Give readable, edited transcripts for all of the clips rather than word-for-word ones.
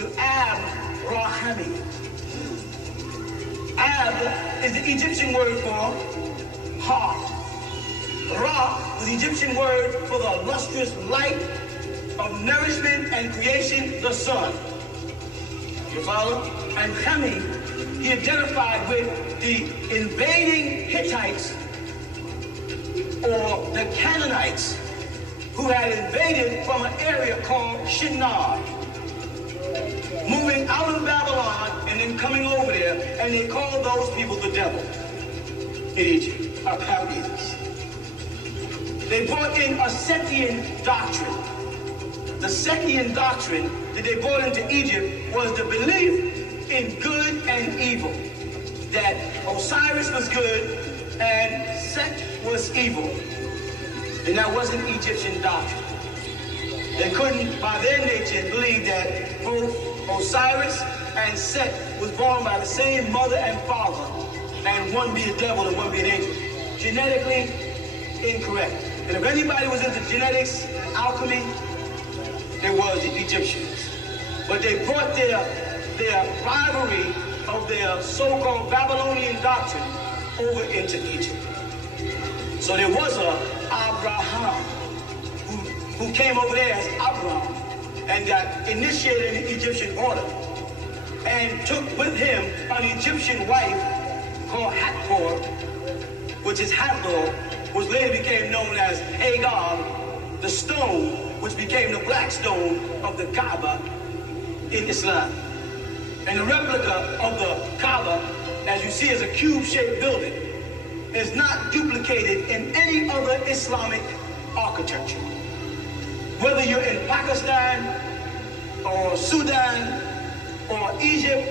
to Abrahami. Ab is the Egyptian word for heart. Ra was the Egyptian word for the lustrous light of nourishment and creation, the sun. You follow? And Hemi, he identified with the invading Hittites or the Canaanites who had invaded from an area called Shinar, moving out of Babylon and then coming over there, and they called those people the devil in Egypt, or Chaldeans. They brought in a Sethian doctrine. The Sethian doctrine that they brought into Egypt was the belief in good and evil, that Osiris was good and Set was evil. And that wasn't Egyptian doctrine. They couldn't, by their nature, believe that both Osiris and Set was born by the same mother and father, and one be a devil and one be an angel. Genetically incorrect. And if anybody was into genetics, alchemy, it was the Egyptians. But they brought their rivalry of their so-called Babylonian doctrine over into Egypt. So there was a Abraham who came over there as Abraham and got initiated in the Egyptian order and took with him an Egyptian wife called Hathor, which is Hathor, which later became known as Hagar, the stone, which became the black stone of the Kaaba in Islam. And the replica of the Kaaba, as you see, is a cube-shaped building, is not duplicated in any other Islamic architecture. Whether you're in Pakistan, or Sudan, or Egypt,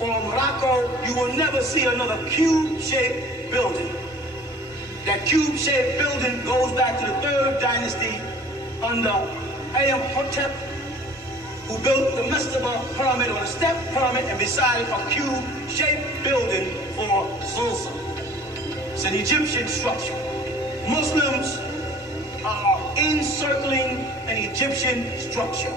or Morocco, you will never see another cube-shaped building. That cube-shaped building goes back to the 3rd dynasty under Amenhotep, who built the Mastaba pyramid, or the step pyramid, and beside it a cube-shaped building for Zulsa. It's an Egyptian structure. Muslims are encircling an Egyptian structure.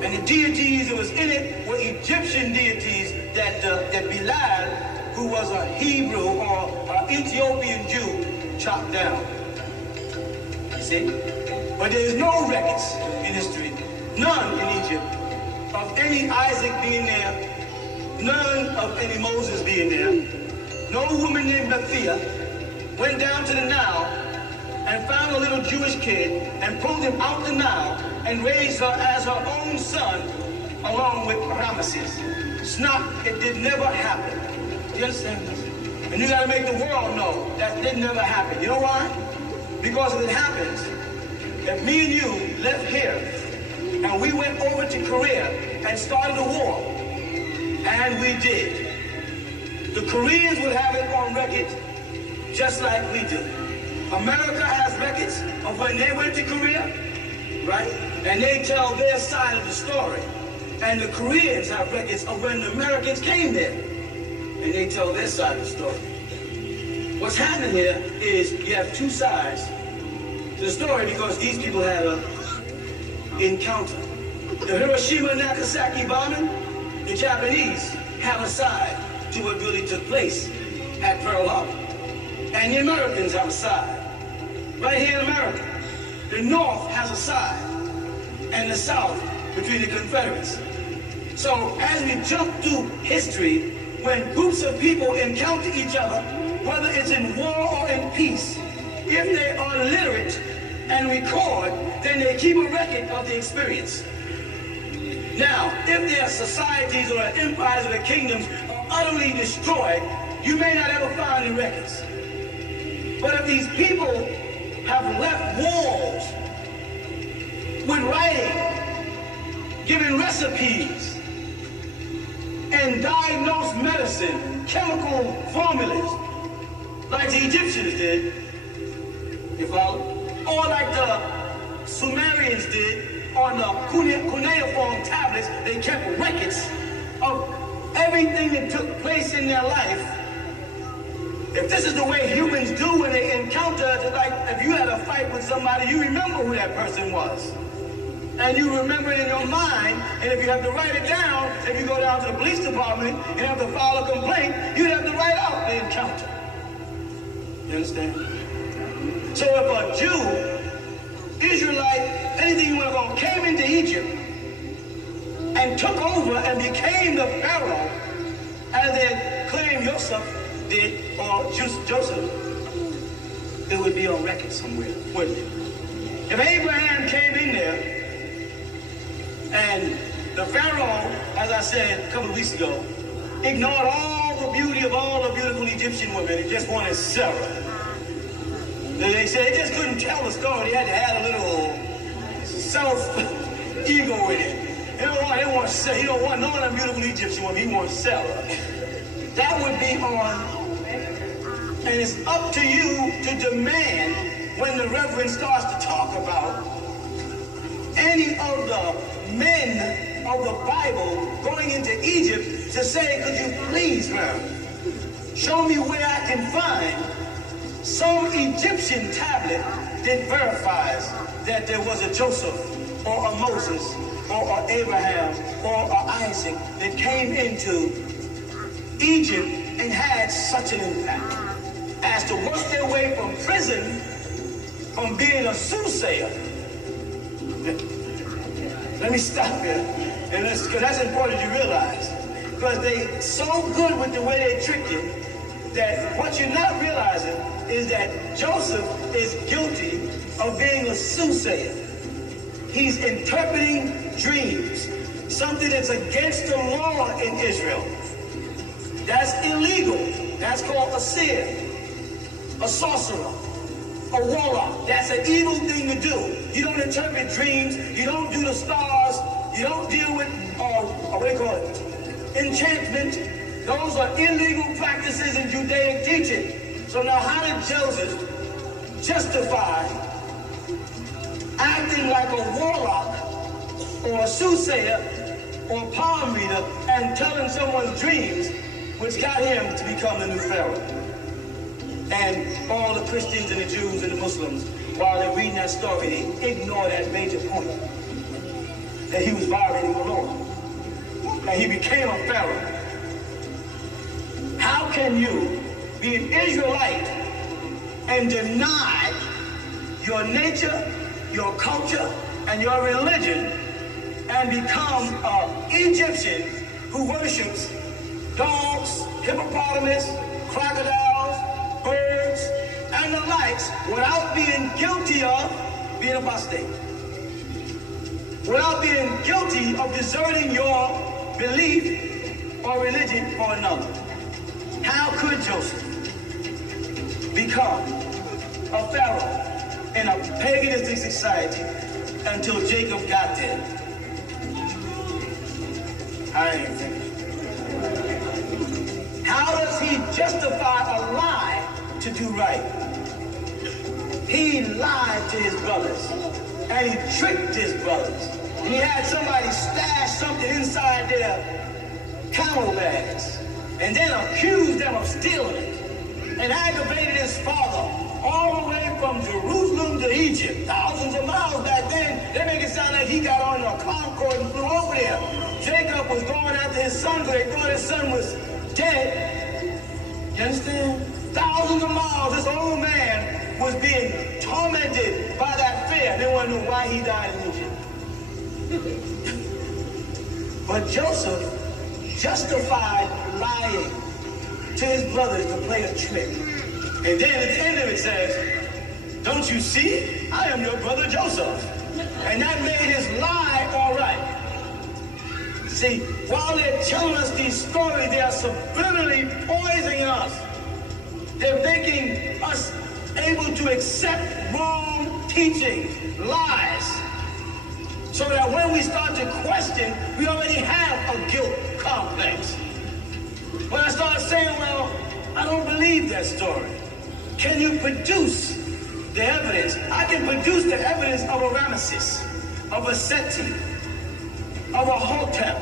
And the deities that was in it were Egyptian deities that Bilal, who was a Hebrew or an Ethiopian Jew, chopped down. You see? But there is no records in history, none in Egypt, of any Isaac being there, none of any Moses being there. No woman named Bethia went down to the Nile and found a little Jewish kid and pulled him out the Nile and raised her as her own son along with Ramesses. It's not, it did never happen. Do you understand this? And you gotta make the world know that did never happen. You know why? Because if it happens, if me and you left here and we went over to Korea and started a war, and we did, the Koreans would have it on record just like we do. America has records of when they went to Korea, right? And they tell their side of the story. And the Koreans have records of when the Americans came there, and they tell their side of the story. What's happening here is you have two sides to the story because these people had an encounter. The Hiroshima and Nagasaki bombing, the Japanese have a side to what really took place at Pearl Harbor. And the Americans have a side. Right here in America, the North has a side, and the South between the Confederates. So as we jump through history, when groups of people encounter each other, whether it's in war or in peace, if they are literate and record, then they keep a record of the experience. Now, if their societies or their empires or their kingdoms are utterly destroyed, you may not ever find the records. But if these people have left walls with writing, giving recipes, and diagnosed medicine, chemical formulas, like the Egyptians did, you follow? Or like the Sumerians did on the cuneiform tablets, they kept records of everything that took place in their life. If this is the way humans do when they encounter, like if you had a fight with somebody, you remember who that person was. And you remember it in your mind, And if you have to write it down, if you go down to the police department and have to file a complaint, you'd have to write out the encounter. You understand? So if a Jew, Israelite, anything you want to call, came into Egypt and took over and became the Pharaoh, as they claim Joseph did, or Joseph, it would be on record somewhere, wouldn't it? If Abraham came in there and the Pharaoh, as I said a couple of weeks ago, ignored all the beauty of all the beautiful Egyptian women and just wanted Sarah. They said they just couldn't tell the story. They had to add a little self-ego in it. He don't want none of them beautiful Egyptian women. He wants Sarah. That would be on. And it's up to you to demand when the Reverend starts to talk about any of the men of the Bible going into Egypt to say, could you please, Reverend, show me where I can find some Egyptian tablet that verifies that there was a Joseph or a Moses or an Abraham or an Isaac that came into Egypt and had such an impact as to work their way from prison, from being a soothsayer. Let me stop here, because that's important to realize. Because they so good with the way they trick you that what you're not realizing is that Joseph is guilty of being a soothsayer. He's interpreting dreams, something that's against the law in Israel. That's illegal. That's called a seer, a sorcerer, a warlock. That's an evil thing to do. You don't interpret dreams. You don't do the stars. You don't deal with, what do they call it, enchantment. Those are illegal practices in Judaic teaching. So now how did Joseph justify acting like a warlock or a soothsayer or a palm reader and telling someone's dreams, which got him to become the new Pharaoh? And all the Christians and the Jews and the Muslims, while they're reading that story, they ignore that major point, that he was violating the law, and he became a Pharaoh. How can you be an Israelite and deny your nature, your culture, and your religion, and become an Egyptian who worships dogs, hippopotamus, crocodiles, birds, and the likes, without being guilty of being apostate, without being guilty of deserting your belief or religion for another? How could Joseph become a Pharaoh in a paganistic society until Jacob got there? I ain't finished. How does he justify a lie to do right? He lied to his brothers, and he tricked his brothers. And he had somebody stash something inside their camel bags, and then accused them of stealing it, and aggravated his father all the way from Jerusalem to Egypt, thousands of miles back then. They make it sound like he got on a Concorde and flew over there. Jacob was going after his son because they thought his son was dead. You understand? Thousands of miles, this old man was being tormented by that fear. They want to know why he died in Egypt. But Joseph justified lying to his brothers to play a trick. And then at the end of it says, don't you see? I am your brother Joseph. And that made his lie all right. See, while they're telling us these stories, they are subliminally poisoning us. They're making us able to accept wrong teaching, lies, so that when we start to question, we already have a guilt complex. When I start saying, well, I don't believe that story, can you produce the evidence? I can produce the evidence of a Ramesses, of a Seti, of a Hotep.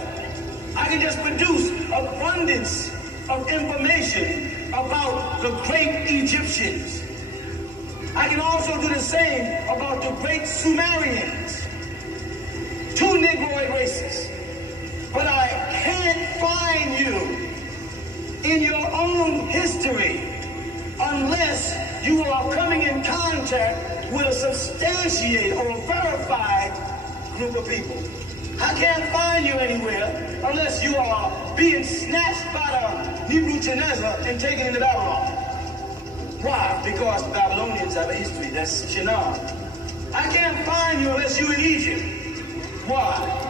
I can just produce abundance of information about the great Egyptians. I can also do the same about the great Sumerians. Two Negroid races victory unless you are coming in contact with a substantiated or verified group of people. I can't find you anywhere unless you are being snatched by the Nebuchadnezzar and taken into Babylon. Why? Because the Babylonians have a history. That's Shinar. I can't find you unless you're in Egypt. Why?